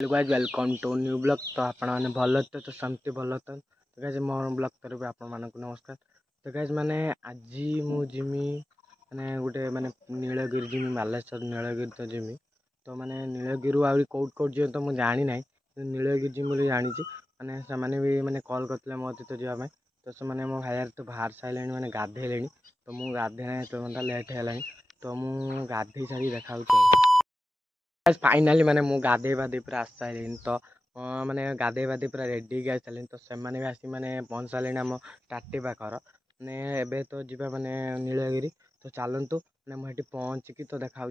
Hello guys, welcome to new blog. तो आपण मैंने भल तो सेमती भल तो गाइस मो ब्लॉग तरफ आपण मानक नमस्कार। तो गाइस मैंने आज मुझी मैंने गोटे मैंने नीलगिरी जिमी बालेश्वर नीलगिरी तो जिमी तो मैंने नीलगिरी आउरी कौट कौट जी तो मुझे जानी ना नीलगिरी जिमी जानी मैंने से भी मैंने कॉल करते मो सहित जावाई तो से मो भाई तो बाहर सारे मैंने गाधे तो मुझे गाधे तो मतलब लेट है तो मुझे गाधे सारी देखा फाइनाली मैंने मु गाधे बाधे पूरा आस सारे तो मैंने गाधे बाधे पूरा रेडी आस सारे तो से भी आसी मैंने पहुँच सारे आम टाटी पाखर मैंने एबे तो जीवा मैंने नीलगिरी तो चलतु मैंने मुझे पहुँचिकी तो देखा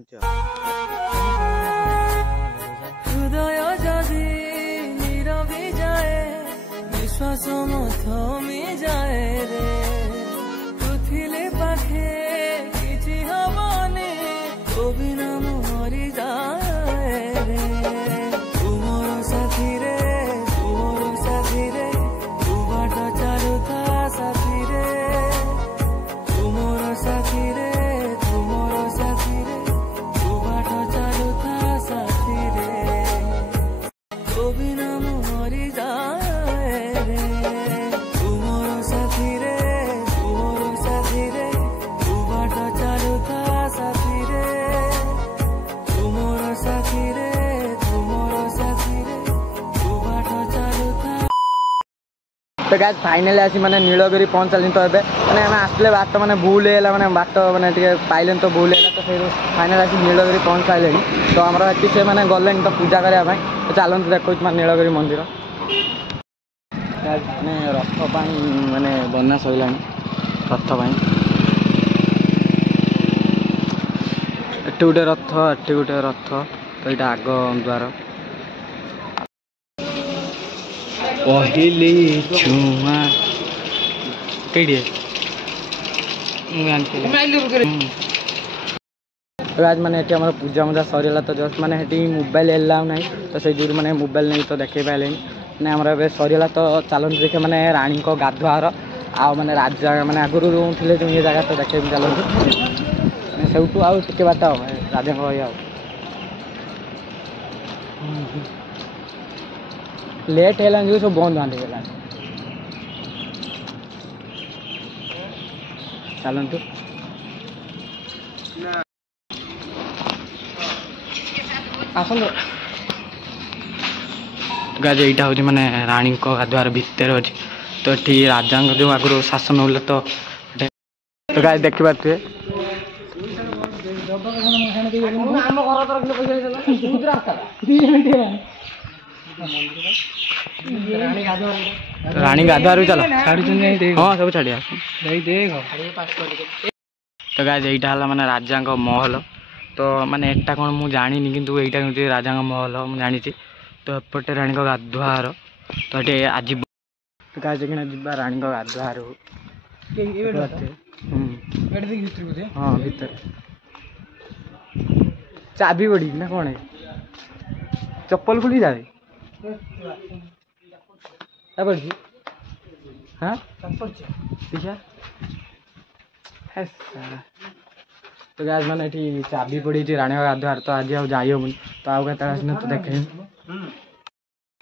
तो गाइस फाइनली आसी मैंने नीलगिरी पहुँच सारे तो ये मैंने आसले बाट मैंने भूल है मैंने बाट मैंने पाइले तो भूल है तो फिर फाइनल आसी नीलगिरी पहुँच सारे तो आमर ये से मैंने गले तो पूजा करने तो चलते देखो मैं नीलगिरी मंदिर मैंने रथ मैंने बना सैला रथ एटी गोटे रथ एटी गोटे रथ तो यहाँ आग द्वार पहली छुआ कई आज मैंने ये पूजा मुजा सरीला तो जस्ट मैंने मोबाइल एलाउ ना तो से जो मैंने मोबाइल नहीं तो देखे पारे मैंने आमर सरीला तो चलते देखे मैंने राणी को गाधुआर आ मैंने राजा मैंने आगुरी रोते जो ये जगह तो देखे चलते से आउ टे बाट राजा रही लेट है जो सब बंद बांधी गला चलतु गाज यहाँ हूँ मैंने राणी को गाधुआर भितर अच्छी तो ये राजा जो आगुरी शासन होले तो गाज देखी पारे राणी गाधुआर चल हाँ सब छाड़ तो गाइस यहाँ मैंने राजा महल तो मैंने एटा कौन मुझे जानी किंतु एटा हूँ राजा महल मुझे जानी तो एपटे राणी गाधुआर तो ये आज गाइस जा राणी गाधुआर हाँ भीतर चाबी बड़ी ना कौन है चप्पल खुली जाए हाँ तो गाइस मैंने ये चाबी पड़ी राणी गाधुआर तो आज जाई हम तो आगे तो देखे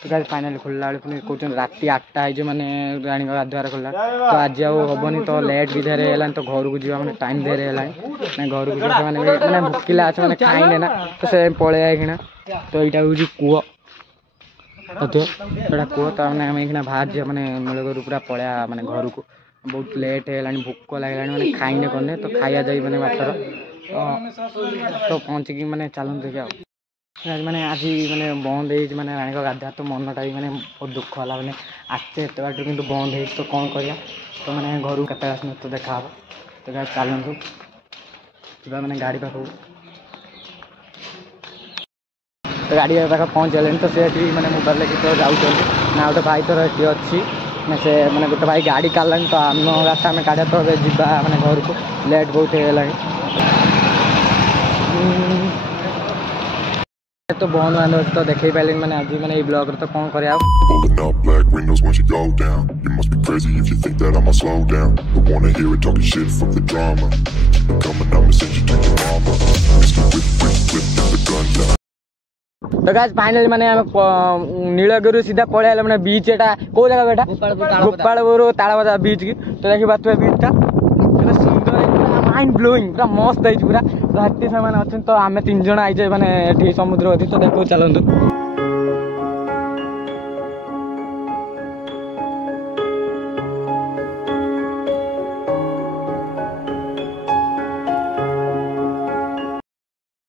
तो गाइस फाइनल खोलला बेले कहते राति 8टा है मैंने राणी गाधुआर खोला तो आज हेनी तो लेट भी धेरे है तो घर को जा मैंने टाइम धेरे है घर को मैंने मैंने भुकिला अच्छे मैंने खाइने ना तो से पलि किना तो यहाँ हूँ कूह यहाँ कूह तो मैंने बाहर जा मैंने नीलगिरी पूरा पलि मैंने घर को बहुत लेट है भोक लगे मैंने खाइने करने तो खाया जाए मैंने बाटर तो पहुँचिकी मैंने चलते क्या मैंने आज मैंने बंद हो मैंने राणी गाधुआर तो मनटा भी मैंने बहुत दुख है मैंने आसते एत बाट कि बंद हो तो कौन कर तो मैंने घर को आसने तो देखा तो क्या चलतु जा मैंने गाड़ी पाख तो गाड़ी पाख पहुँच गले तो से मैंने मोबाइल लेके तो जाऊँ ना गोटे भाई तो ये अच्छी मैं से मैंने गोटे भाई गाड़ी काढ़ला तो आम रास्ता आम काढ़ा तो जा मैंने घर को लेट बहुत है तो बंद बांध तो देखे पारे मैंने आज मैंने ब्लॉग तो कौन कर तो गाइस फाइनली माने नीलगिरी सीधा पड़े आले माने बीच एटा को जगह बेटा गोपालपुर तालबदा बीच की तो देखि बात बीच ता केते सुंदर माइंड ब्लोइंग पूरा मस्त है पूरा हट्टी सामान अछन तो आमे 3 जण आइजे माने एठी समुद्र अथि तो देखो चलंतु।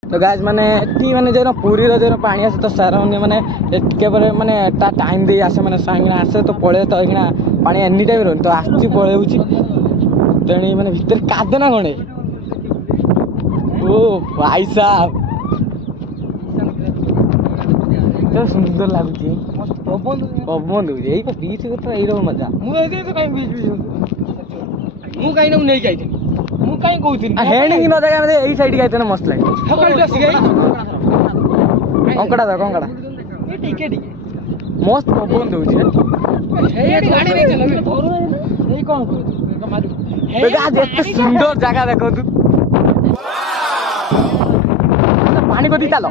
तो गाइस माने एटी माने जो पुरी रो जो पानी आसे तो सारने माने केवल माने ता टाइम दे आसे माने सांगना आसे तो पळे तो एखना पानी एनी टाइम रह तो आसी पळे होची तेणी माने भीतर कादे ना कोने ओ भाई साहब तो सुंदर लागुची पवन दे एई तो बीच को तो एई रो मजा मु एई तो काई बीच मु काई न नै जाई मु काई कहउथिन हेणी न जगह रे एई साइड गाइते ना मस्त लागे हकल आसी गई कंकड़ा ए टिके मस्त पवन दउची ए गाड़ी नहीं चलो ए कोन मारू ए गाज एते सुंदर जगह देखो तू पानी को दी चलो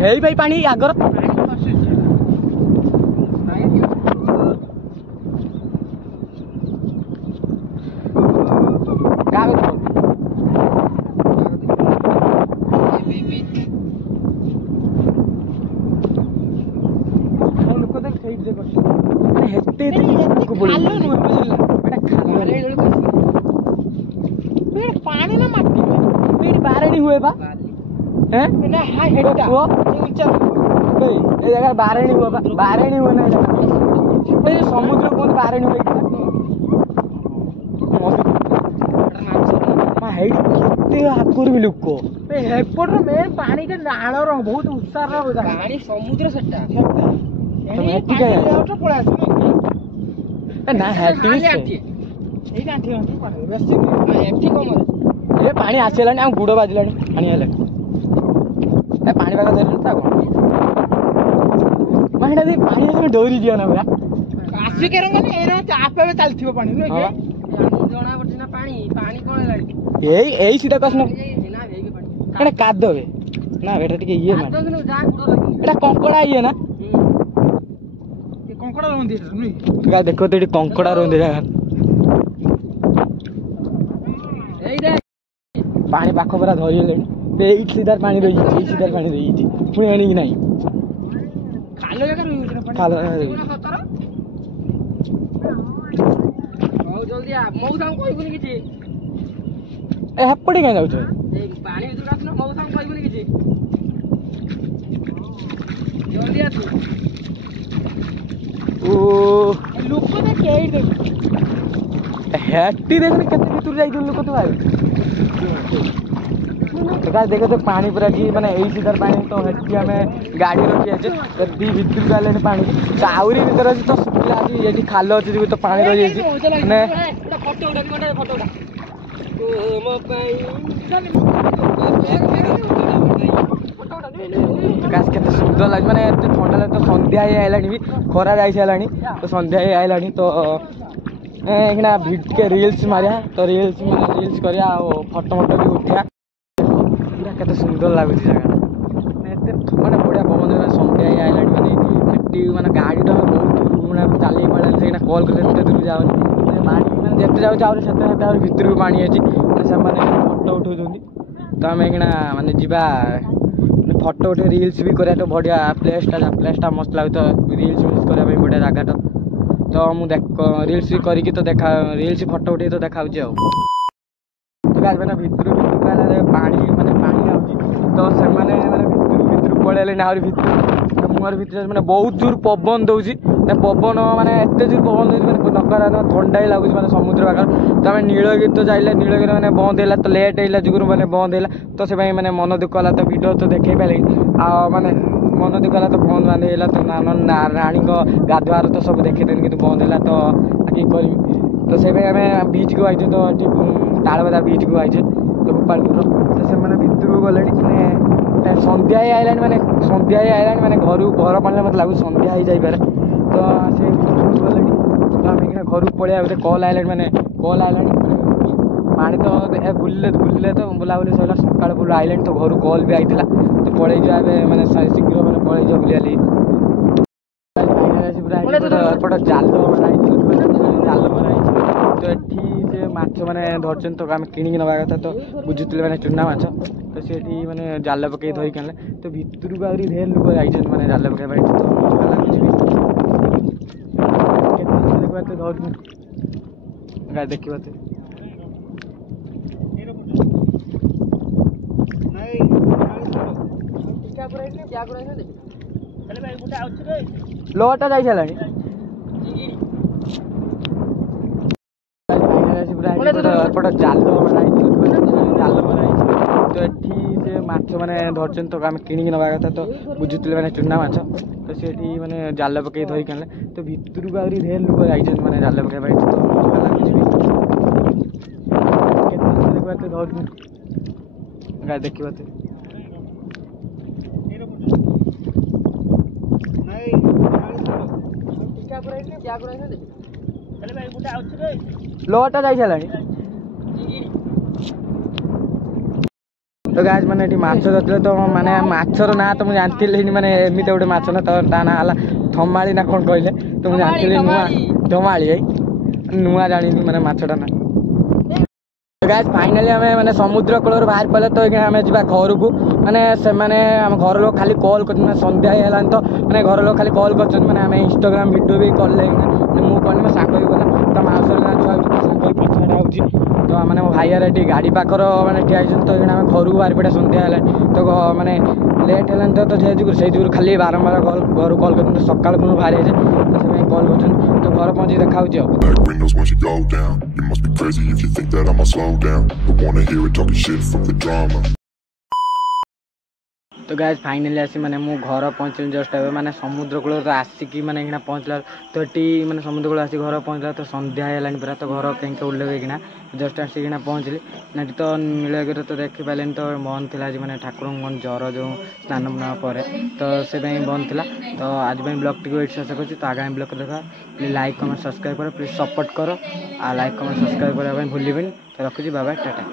हे भाई पानी आगर पानी ना माटी पेड़ बारणी हुए बा हैं ना हां हेडा वो ऊंचा ए जगह बारणी हुए बा बारणी हुए ना ए समुद्र कोन बारणी हुए मा हेड किते हाकुर भी लुको ए हेपट रो मेन पानी के नाळ रो बहुत उत्साह रो पानी समुद्र सट्टा एनी ठीक है ऑटो पळा आसी ए ना हेटी ए गांठी गांठी पानी बेसी हेटी कमर ए पानी आसेलानी आ गुड़ बाजिलानी पानी हेले ए पानी बागा देले ता कोन माहिना दे पानी आसे डोरी दिया ना बरा आसी के रंग ने एरो चापे चलथिबो पानी नै के जणा पड़छि ना पानी पानी कोन लाडी एई सीधा कसना ना हेगे पानी कने कादबे ना बेटा टिके ये मार कादो जा गुड़ लागी एटा कंकड़ा ये ना ये कंकड़ा रोंदी नै तो का देखो तेडी कंकड़ा रोंदी जा पानी पाख पूरा धरी ले सीधार पानी रही सीधार पानी रही पुणी आनी ना खाल खाल जल्दी मौसा कहबुनी किछि ए हेपड़ी का जाउछ पानी भीतर आसना मौसा कहबुनी किछि जल्दी आसु ओ लोक तो केई देख हेटी देखनी केते भीतर जाई लोक तो आइ तो गाइस देखो तो पानी पूरा की माने एई सीधार पानी तो हेटी हमें गाड़ी रखी আছে दी भीतर गाले पानी आउरी भीतर अछि तो सुखला अछि एठी खाल अछि तो पानी रही अछि ने फोटो उठा फोटो उठा ओ म पाई गाइस केते सुंदर लाग माने एते ठंडा लाग तो संध्या आइलानी भी खरा जाई छलानी तो संध्या आइलानी तो एकना भिड के रील्स मारिया तो रील्स माने रील्स करिया और फोटो मोटो भी उठिया पूरा केते सुंदर लागुची जगह एते माने बढिया पवन में संध्या आइलानी माने एटी माने गाड़ी तो बहुत दूर माने चाली पड़े सेना कॉल करे एते दूर जावनी पानी माने जेते जाउ जाउ सेते सेते भीतर पानी अछि माने से माने फोटो उठौ जोंदी तो हम एकना माने जीवा फोटो उठे रील्स भी करिया तो बढ़िया प्लेसटा मस्त लागु तो रील्स यूज करिया पे बढ़िया जगह तो मु देख रील्स करिकी तो देखा रील्स फोटो उठे तो देखाउ जे तो गाइस माने भीतर रे पानी माने पानी आउची तो से माने भीतर पळेले ना और भीतर मुहर भीतर माने बहुत जोर पवन दउची ना पवन माने एते जोर पवन दउची माने नकरा ना ठंडा ही लागुची माने समुद्र पाखर तो हम नीलगिरी तो जाइले नीलगिरी माने बंद हैला तो लेट हैला जुगुर माने बंद हैला तो से भाई माने मन दुख होला तो वीडियो तो देखे पाले आ माने मन दुख होला तो बंद माने हैला तो ना रानी को गाधवार तो सब देखे देन कि बंद हैला तो आकी करी तो से भाई हमें बीच को आइछे तो तालबदा बीच को आइछे तो गोपालपुर तो से माने भीतर को गलेनी माने संध्या आइलानी माने घर पड़े मत लागू संध्या ही जाई पारे तो से गलेनी तो हम घर पड़े कॉल आइलानी माने कॉल आइलानी पानी तो बुल्ले तो बुलाबुली सर सका बुल आइलानी तो घर कल भी आईला तो पलि जा मैंने शीघ्र मैंने पलि जा बुलियाली एपट जाल मराई जाल मराई तो ये माछ मैंने धरछन तो आम कि नवा कथा तो बुझुले मैंने चुना माछ तो सी मैंने जाल पकई धरिक आने तो भितर को आहरी ढेर लोक जाइए मैंने जाल पकड़ देखिए लोटा जाई सारा एपट जाल मराई जाल मराई तो ये माछ मैंने धरछन तो आम कि नवा कथा तो बुझुले मैंने चुना माछ तो सी मैंने जाल पकई धरिक आने तो भितर को आहरी ढेर लोक जाइए मैंने जाल पकड़ देखिए लोटा जाई सारा तो गाइस मैंने माछ धरते तो माने माछर ना तो मुझे जानती मैंने एमती गोटे माछ ना तो ता ना है थमाड़ी ना कौन कहले तो मुझे जानती नुआ धमाड़ी नुआ जानी मैंने माछटा ना गाइस फाइनाली आम मैंने समुद्र कूल बाहर पड़े तो आम जा घर को मैंने से आम घर लोग खाली कॉल कर संध्या है तो मैंने घर लोग खाली कॉल कर मैंने आम इंस्टाग्राम वीडियो भी कले मुझे कल मैं सांग भी गला तो माउसर सांग पछाड़ा हो तो मैंने मो भाइयार ये गाड़ी पाखर मैंने ठिया तो आम घर को बाहर पड़ा संध्या है तो मैंने लेट है तो से जुगुर खाली बारंबार घर कॉल कर सका बाहर जाए तो से कॉल कर तो घर पहुँची देखा तो गाइस फाइनाली आसी मैंने मु घर पहुँचल जस्ट ए मैंने समुद्र कूल तो आसिकी मैंने यहाँ पहुँचला तो ये मैंने समुद्र कूल आसी घर पहुँचला तो संध्या है पूरा तो घर कहीं उल्लेखना जस्ट आसिकिना पहुँचली ना तो नीलगिरी तो देखिपारे तो बंद थी आज मैंने ठाकुर मन ज्वर जो स्नान पूर्णिमा पर तो से बंद थी तो आज ब्लॉग टी शेष कर तो आगामी ब्लॉग देखा प्लीज लाइक कमेंट सब्सक्राइब कर प्लीज सपोर्ट कर आ लाइक कमेंट सब्सक्राइब करने भूल तो रखुची बाय बाय टाटा।